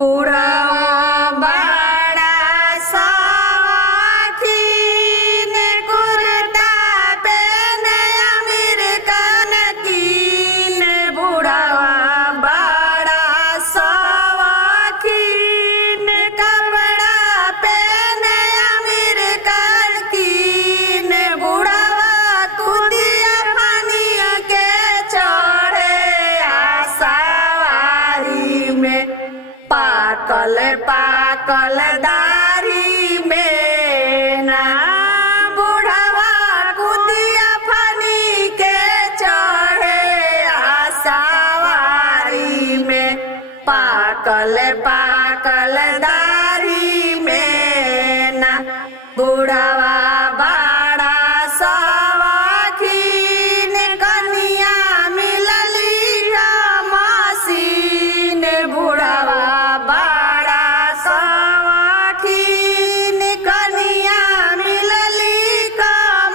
बुढ़वा बड़ा शौकीन कुर्ता पेने अमेरिकन कीन। बुढ़वा बड़ा शौकीन कपड़ा पेने अमेरिकन कीन। बुढ़वा कुदिया पानिया के चढ़े सवारी में पाकल पाकल दारी में ना। बुढ़वा कुदिया फनी के चढ़े सवारी में पाकल पाकल दारी में ना। बुढ़वा बड़ा शौकीन कनिया मिलली मसीन। बुढ़वा बड़ा शौकीन कनिया मिलली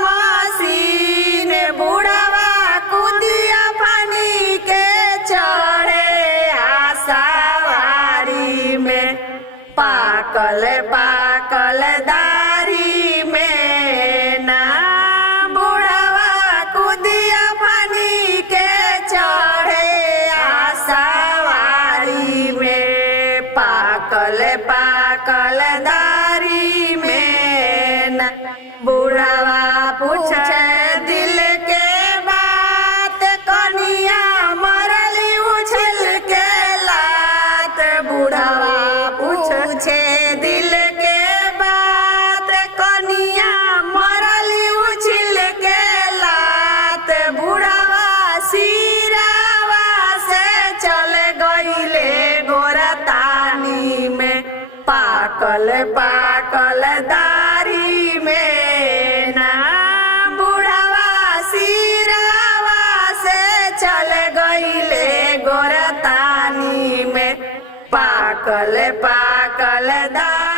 मसीन। बुढ़वा कुदिया पानी के चढ़े सवारी में पाकल पाकल दारी में ना। बुढ़वा कुदिया पानी के चढ़े सवारी में पाकल पाकल दारी में ना। बुढ़वा पूछे दिल के बात कनिया मरली उछल के लात। बुढ़वा पूछे दिल के बात कनिया मरली उछल के लात। बुढ़वा सिरावा से चल गईले गोरतानी में पाकल पाकल दारी में ना। बुढ़वा सिरावा से चल गईले गोरतानी में पाकल पाकल दारी